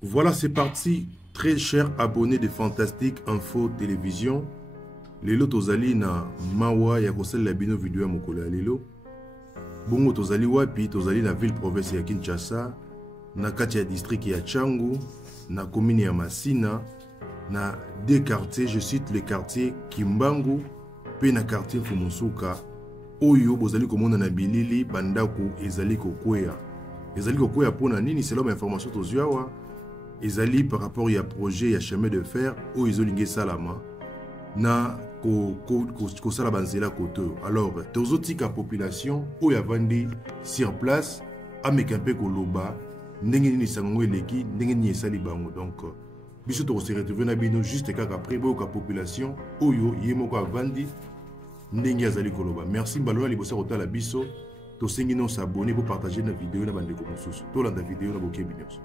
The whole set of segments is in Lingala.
Voilà, c'est parti. Très chers abonnés de Fantastique Info Télévision. Lelo tozali na mawa ya kosalela bino video ya mokolo ya lelo. Bongo tozali wapi? Tozali na ville province ya Kinshasa, na kati ya district ya Tchangu, na commune ya Masina, na deux quartiers, je cite les quartiers Kimbangu pe na quartier Fumusuka. Oyo bozali komona na bilili bandaku ezali kokwea. Ezali kokwea pona nini? C'est l'homme information tozuawa. Ezali par rapport ya projet ya chemin de fer o izolinge salama na ko sala banzela koto. Alors tozotika population o ya vandi sur place amekampe koloba ndenge nini sango eleki ndenge nini esali bango. Donc biso to se retrouver na bino juste kaka après boka population oyo yemoko avandi ndenge azali koloba. Merci balona libosa kotala biso to sengi non s'abonner pour partager na vidéo na bande ko mosusu to landa vidéo na bokebi nyonso.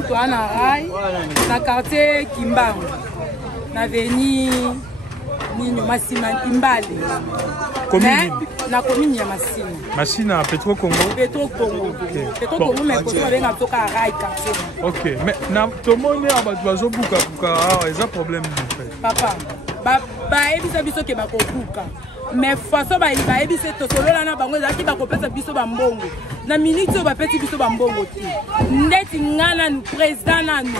commune toi na Rai na quartier Kimbangu na veni Nino Massina Imbale commune na commune ya Massina Massina Petro Congo Petro Congo mais ko venga toka Rai quartier. OK mais na tomoni abatu bazobuka buka eza problème papa ba ebisa biso ke bakobuka mais façon ba ebisa to solola na bango ezaki bakopesa biso bambongo na minute oyo bapesi biso bambongo te ndeti ngana nu président nanu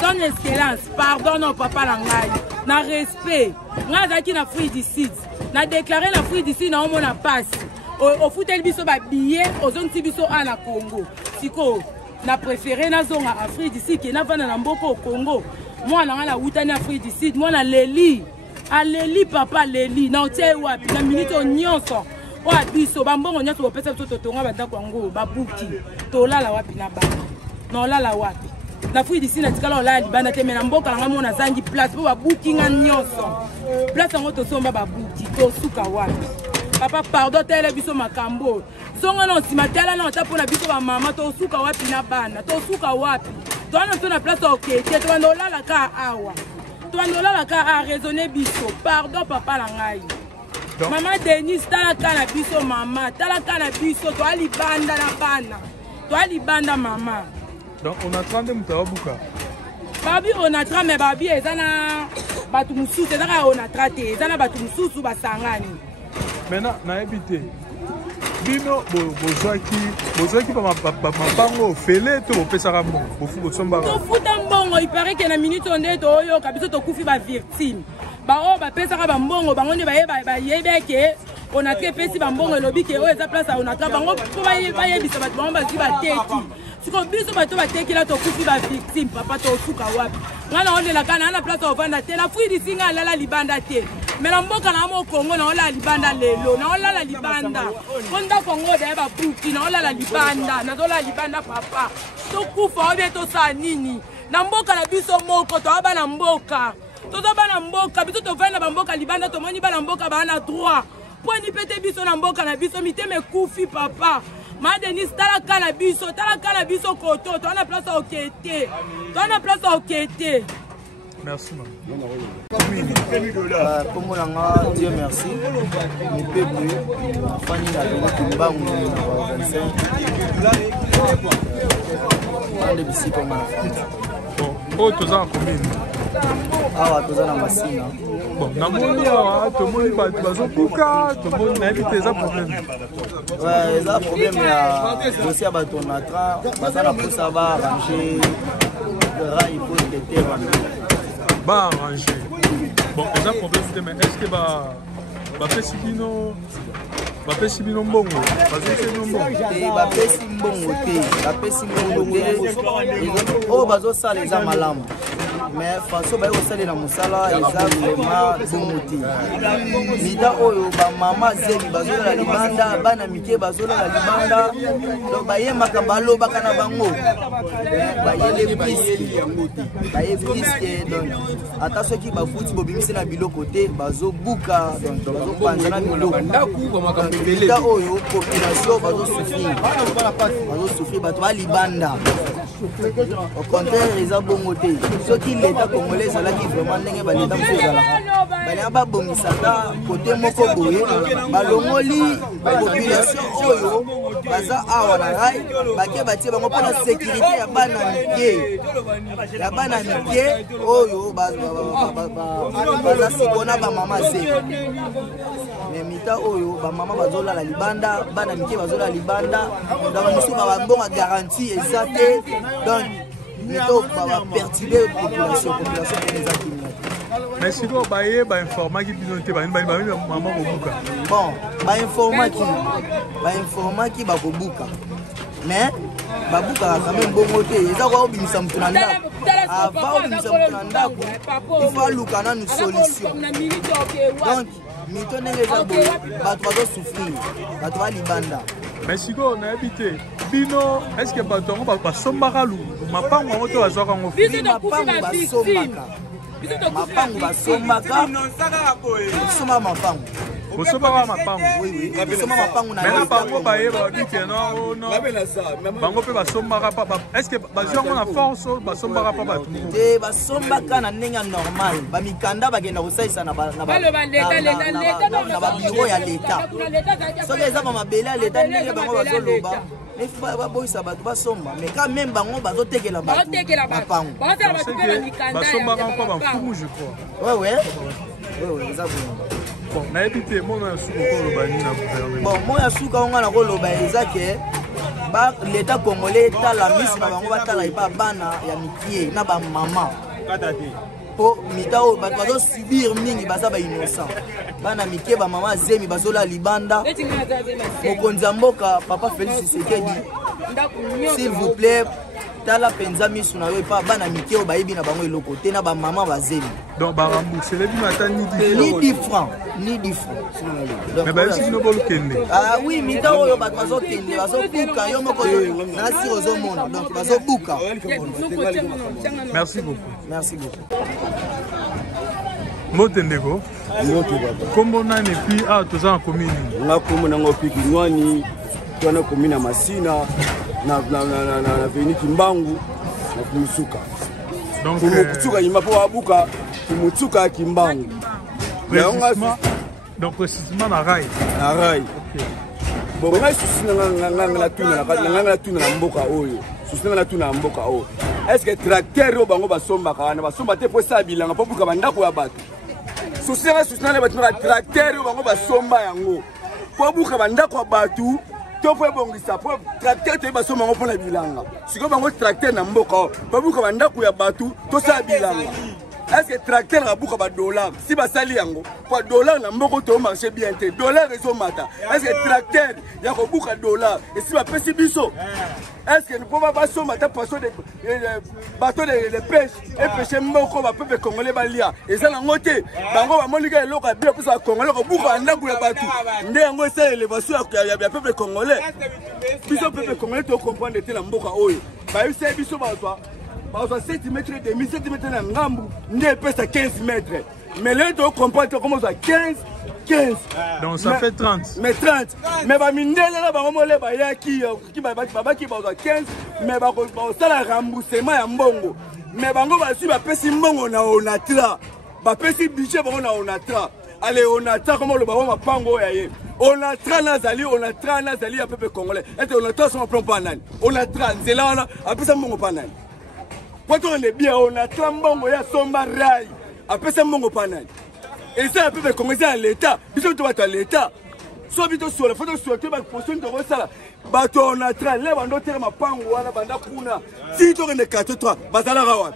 son excellence pardon non papa na ngai na respect ngai azalaki na fruit du sud na déclaré na fruit du sud na omona pasi ofuteli biso babillet ozongisi biso a na Congo sikoyo na préféré nazonga Afrique du Sud ke navanda na mboka au Congo mwana nga na wutani Afrique du Sud mwana leli aleli papa leli na otie wapi na minute nyonso o abiso bambongo nyonso bopesa biso totonga bandako yango babuki tolala wapi na bana na olala wapi na Afrique du Sud na tikala olala libanda te me na mboka nanga mona zangi place po babuki nga nyonso place yango tosomba babuki tosuka wapi papa pardon tele biso makambo zonga non si matala non ta pona biso ba mama to suka wapi na bana to suka wapi to na to na place OK te to ndola la ka awa to ndola la ka a raisonner biso pardon papa la ngai mama Denis tala kana biso mama tala kana biso to ali banda na bana to ali banda mama donc on a 30 mutabuka babi on a 30 mais babi ezana batu mususu ezaka on a 30 ezana batu mususu basangani maintenant na habité bino bozwaki mabango fele to bopesaka mbongo bofu bosombaka tofuta mbongo ipare ke na minute onde toyoka biso tokufi bavictime bao bapesaka bambongo bango nde bayebeke onatra epesi bambongo elobi ke oyo eza place ya onatra bango mpo bayebisa bato bango bazwi bateki siko biso bato batekila tokufi bavictime papa tosuka wapi nga na ondelaka na place ya ovanda te na fui disi nga alala libanda te mais na mboka na mo Congo na olala libanda lelo na olala libanda konda Congo da ba buki na olala libanda na dolala libanda papa to kufa obe to sa nini na mboka na biso moko to aba na mboka to ba na mboka biso to vana ba mboka libanda to moni ba na mboka ba na droit poni pete biso na mboka na biso miteme kufi papa ma Denis tala kana biso koto to na place okete to na place okete. Merci, maman. Comme on a Dieu merci, mon peuple, la famille a donné tout le bas, on a 25. On est ici comme on oh, tous en commune. Ah, tous en Massina. Bon, na moni awa, tout le monde bazobuka, tout le monde na évité ça problème. Ouais, ça problème ya dossier à bateau natra, basana pour ça va arranger le rail pour le terrain. Bah arrangé. Bon, ça problème mais est-ce que bapesi bino mbongo bazopesa mbongo bapesi mbongo te oyo bazosala eza malamu mais façon bayokosalela mosala eza vraiment bongo te mida oyo bamama zeli bazolela libanda bana mike bazolela libanda donc bayemaka balobaka na bango bayele briske donc ata soki bafuti bobimisi na biloko te bazobuka donc bazopanza na biloko mida oyo population bazosouffrir bato balibanda au contraire eza bongo te soki l'état congolais ezalaki vraiment ndenge baleta mosu ezalaka balinga babongisaka kote moko boye balongoli population oyo baza awa na rai bake batie bango mpona sécurité ya bana mike oyo baza sikona bamama ze mais mita oyo bamama bazolala libanda bana mike bazolala libanda donc mosusu babonga garantie eza te donc mito baperturbe population ezaki mais siko baye bainformaki bino te mama kobuka bon bainformaki bakobuka mais babukaka quand même bongo te eza kwa obimisa mutu na ndako avant obimisa mutu na ndako il faut aluka nanu solution donc mito ndenge eza boye bato bazosouffrir bato balibanda mais siko nayebi te bino est ce que bato yango basombaka mapango yango to bazwaka yango mapango basombaka basomba mapango Bosombaka mapango. Oui, bosomba mapango na. Mais na bango baye ba dit que non. Bango pe basombaka pa. Est-ce que bazongo na force basombaka pa ba tout? Eh basombaka na ndenge normal. Ba mikanda bagenda kosaisa na ba biro ya leta. Soki eza ba mabele ya leta ndenge bango bazoloba. Mais baboyisa bato basomba. Mais quand même bango bazotekela bato. Mapango. Basombaka pa ba fumu je crois. Ouais, exactement. Bon, na épité mon suko ko lobani na gouvernement. Bon, moi suka on na ko loba ezake ba l'état congolais tala misi na bango batala ipa bana ya mikie na ba mama. Po mitao bato subir mingi baza ba innocent. Bana mikie ba mama zemi bazola libanda. Mokonzi mboka papa Félix Tshisekedi. S'il vous plaît, tala penza misu na we pa bana mikie ba yebi na bango eloko te na ba mama bazemi. Donc ba rembourser les bimata ni 10 francs. Mais bah si no bolu kende. Ah oui, mitao yo bato bazo kende, bazo buka yo moko na si ozo mona. Donc bazo buka. Merci beaucoup. Merci beaucoup. Motendeko. Kombo nani puis ah toza en commune. Na kombo nango piki nwani tona commune na Masina na veni Kimbangu na Kumusuka. Donc Kumusuka imapo abuka Kumusuka Kimbangu. Donc précisément la rail. La rail. OK. Bon nga susina nganga tuna na mboka oyo. Susina na tuna mboka oyo. Est-ce que tracteur bango basomba kana basomba te po sabilanga po buka bandako ya bato. Susina le bato na tracteur bango basomba yango. Po buka bandako ya bato. To po bongisa po tracteur te basomba ngo pona bilanga. Siko bango tracteur na mboka po buka bandako ya bato to sabilanga. Est-ce que tracteur a beaucoup de dollars? Si vous avez un dollar, vous marché bien. Dollar est au matin. Est-ce que tracteur a beaucoup de dollars? Et si vous avez un biseau, est-ce que nous pouvons pas se mettre des bateaux de pêche et pêcher beaucoup de peuple congolais? Et ça, on a dit, on 7 mètres et demi, 7 mètres en Ngambu, n'est pas à 15 mètres. Mais là, tu comprends, tu commences à 15. Donc ça fait 30. Mais 30. Mais bah mine là, bah on les bah qui va 15. Mais bah ça la remboursement à mbongo. Mais bah on va suivre bah pesi mbongo na onatra. Bah pesi budget bah on onatra. Allez onatra comment le bah on va pango yaye. Onatra nazali à peuple congolais. Et onatra son plan panane. Onatra c'est là on a peu ça mbongo panane. Quand on est bien, on a trembongo ya somba rai. Après ça, mon panel. Et ça, un peu comme ça, l'État. Bisous, tu vas à l'État. Soit vite sur la photo sur tu vas poster de ça. Bateau, on a train, là, on a terme à Pango, on a banda kuna. Si tu es 4-3, Bazala Rawak.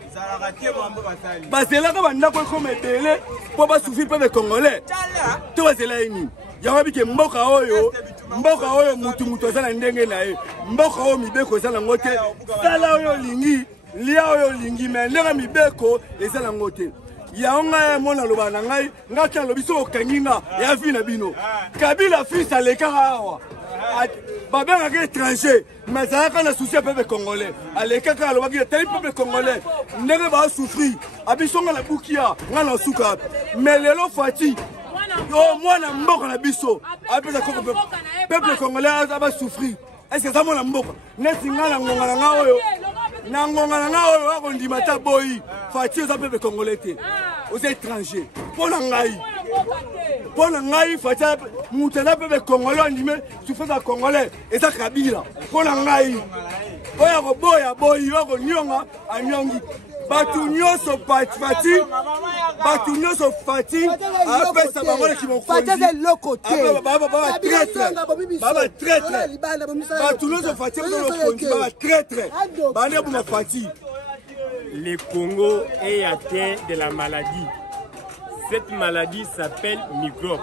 Bazala Rawak, n'a pas comme télé pour pas souffrir par les Congolais. Tu vas là, Yamabi ke mboka oyo mutu azala ndenge na ye. Mboka oyo mibeko ezala ngote. Sala oyo lingi. Lia oyo lingi me ndenge mibeko ezala ngote. Yaonga ya mona loba na ngai ngaka lobiso okanginga ya vi na bino. Kabila fils aleka hawa. Babanga ke étranger mais ça quand le souci peuple congolais. Aleka ka loba ke tel peuple congolais ndenge ba souffrir. Abisonga la bukia ngana suka. Mais lelo fati yo mwana mboka na biso. Apesa ko peuple congolais va souffrir. Est-ce que ça mona mboka? Neti ngana ngonga na ngaoyo. Nangonga na oyo akondimata boyi fati oza peuple congolais te aux étrangers pona ngai fati mutana peuple congolais andime souffrance congolais eza kabila pona ngai oya ko boya boyi ko nyonga anyongi batu nyonso fati apesa bango ki mokonzi baba traître batu nyonso fati mokonzi baba traître bane buma fati. Le Congo est atteint de la maladie. Cette maladie s'appelle microbe.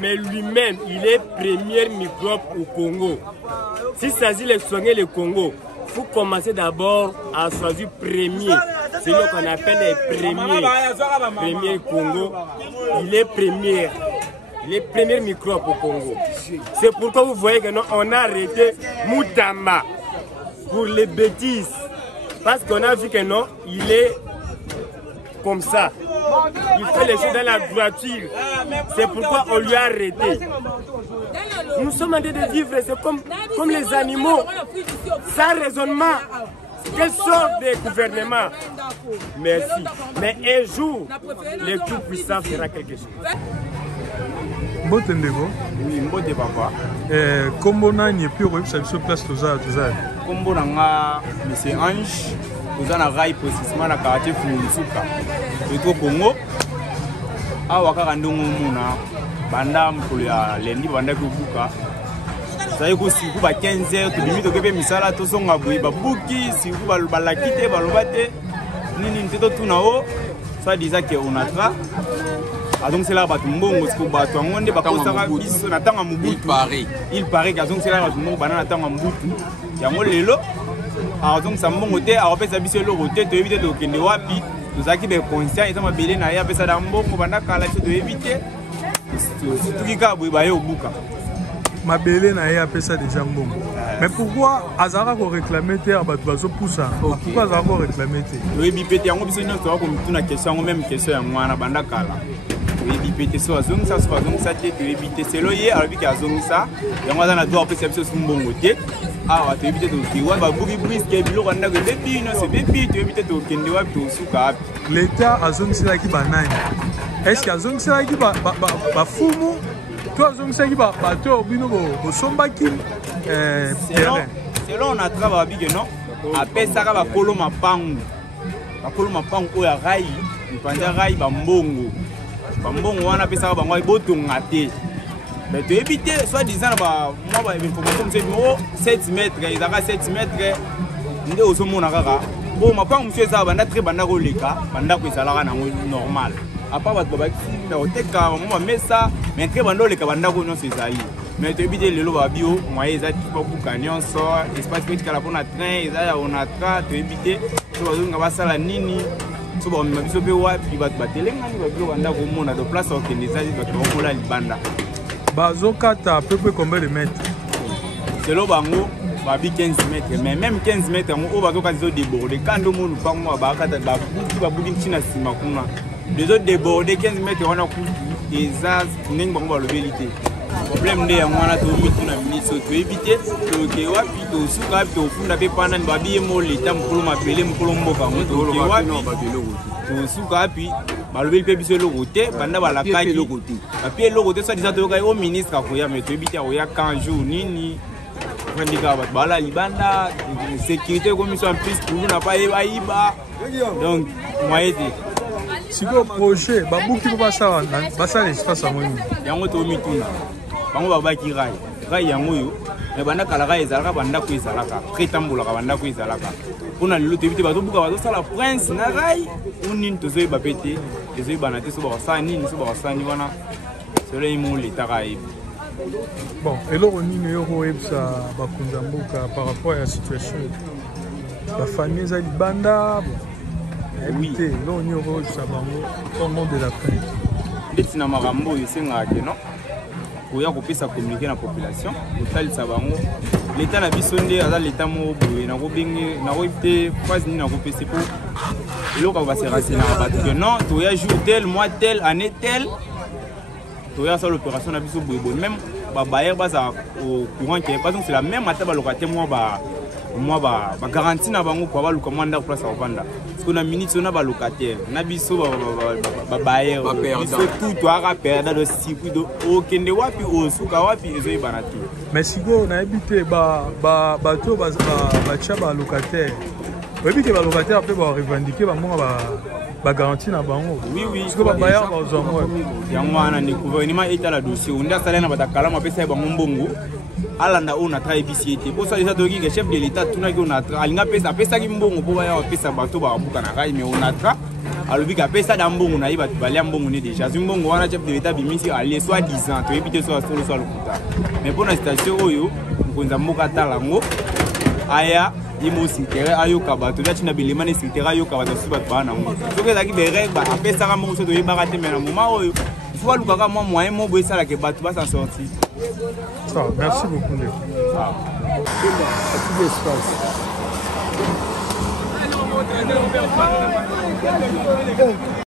Mais lui-même, il est premier microbe au Congo. S'il s'agit de soigner le Congo, il faut commencer d'abord à choisir premier. C'est ce qu'on appelle les premiers. Premier Congo, il est premier. Les premiers microbes au Congo. C'est pourquoi vous voyez que nous, on a arrêté Moutamba pour les bêtises. Parce qu'on a vu que non, il est comme ça. Il fait les choses dans la droiture. C'est pourquoi on lui a arrêté. Nous sommes en train de vivre, c'est comme les animaux, sans raisonnement. Quelle sorte de gouvernement? Merci. Mais un jour, le tout-puissant fera quelque chose. Mbote ndeko. Oui, mbote papa. Kombo nani puis on ça sur place tout ça. Kombo nanga Monsieur Ange, toza na rai précisément na quartier Fumusuka. Petro Congo. Awa kaka ndongo muna banda mkolo ya lendi banda kubuka. Sayi ko siku ba 15h to limite ko pe misala to songa boyi ba buki siku ba balakite ba lobate nini nteto tuna o soit disant que on a tra. Donc c'est là batu mbongo siko batu ngonde bakosaka biso na tanga mubutu il paraît que donc c'est là batu mbongo banana tanga mubutu yango lelo donc ça mbongo te a opesa biso lo roté to éviter de kende wapi tozaki be conscient et ça mabele na ya pesa da mbongo banda kala to éviter tout qui ka boy ba yo buka mabele na ya pesa déjà mbongo. Mais pourquoi Azara ko réclamer te batu bazo poussa? Pourquoi Azara ko réclamer te? Oui bipete yango biso nyonso ko mutuna question même question ya mwana banda kala. Oui bipete so azongisa te to éviter selo ye alors que azongisa yango za na droit pesa biso mbongo te. Ah to éviter to kiwa ba buki brisque bilo banda ko bebi no se bebi to éviter to kende wa to suka. L'état azongisa ki banani? Est-ce que azongisa ki ba fumu? Toi, qui va battre au bino au sombaki. Selon on a travaillé que non. Après ça va koloma pangu. Ba koloma pangu oya rai, mpanja rai ba mbongo. Ba mbongo wana pesa ba ngwa botonga te. Mais tu éviter soit disant ba moi ba information c'est mo 7 mètres, ils ont 7 mètres. Nde osomona kaka. Bon ma pangu monsieur ça banda très banda ko leka, banda ko salaka na normal. Apa bato babaki na oteka mama mesa mais très bando le kabanda ko non c'est ça. Mais tu éviter le lo babio moyen za tipo buka nyonso espace petit kala pona train za on a tra tu éviter to bazonga basala nini so ba mabiso pe wapi bato batelenga ni babio banda ko mona de place au Kenesa bato ko la libanda bazokata à peu près combien de mètres? Selon bango babi 15 mètres mais même 15 mètres on bazoka zo déborder quand le monde pas moi ba kata ba buki ntina sima kuna les autres débordés 15 mètres on a coupé des as n'eng bango le vérité problème de mwana to mitu na ministre to éviter to ke wapi to suka to funda pe pana babi mo leta mkolo mapele mkolo mboka to ke wapi to suka wapi balobi pe biso le côté banda balakaki le côté papier le côté ça disant to ka au ministre ko ya mais to éviter o ya 15 jours nini vendika bala libanda sécurité commission en plus pour n'a pas iba donc moi aider si vous projet babuki ko basa l'espace amoni yango to mituna bango babaki rai yango yo mais banda kala rai ezalaka banda ko ezalaka prétambola banda ko ezalaka pona lelo te bité bato buka bato sala prince na rai unini tozoyi bapete ezoyi banate so ba sa nini so ba sa ni wana solo imo leta rai. Bon, et là on y a par rapport à la situation. La famille Zalibanda, oui, là on y a au nom de la crainte. Les Namarambo, ils sont là, non? Pour y avoir sa communiquer la population, l'État n'a pas sondé, l'État n'a pas fait non, tu y a jour tel, mois tel, année tel. Tu as l'opération na biso boy même ba bailleur basa au courant qui est pas donc c'est la même ataba locataire moi ba garantie na bango kwa ba lu commande place au Rwanda parce qu'on a minute na ba locataire na biso ba bailleur biso tout toi ra perdre le circuit de okende wapi osuka wapi ezo banati mais sigo na habité ba to ba chaba locataire oui ba locataire après ba revendiquer ba mo ba garantie na bango oui parce que ba bailleur ba zongo yango ana ni gouvernement eta la dossier onda sala na batakala mapesa ba mbongo alanda ona tra ebisiete bo ça déjà toki que chef de l'état tuna ki ona tra alinga pesa ki mbongo po ba ya pesa bato ba buka na rai mais ona tra alobi ka pesa da mbongo na iba balia mbongo ne déjà mbongo wana chef de l'état bimisi aller soit 10 ans to ebite soit le kuta mais pour la station oyo nkonza mboka talango aya imo sintere ayo kabato ya china bilema ne sintere ayo kabato suba bana ngo soke zaki bere ba apesa ka mo so to yebaka te mena moma oyo faut luka ka mo moyen mo bo sala ke bato ba s'en sortir ça merci beaucoup ah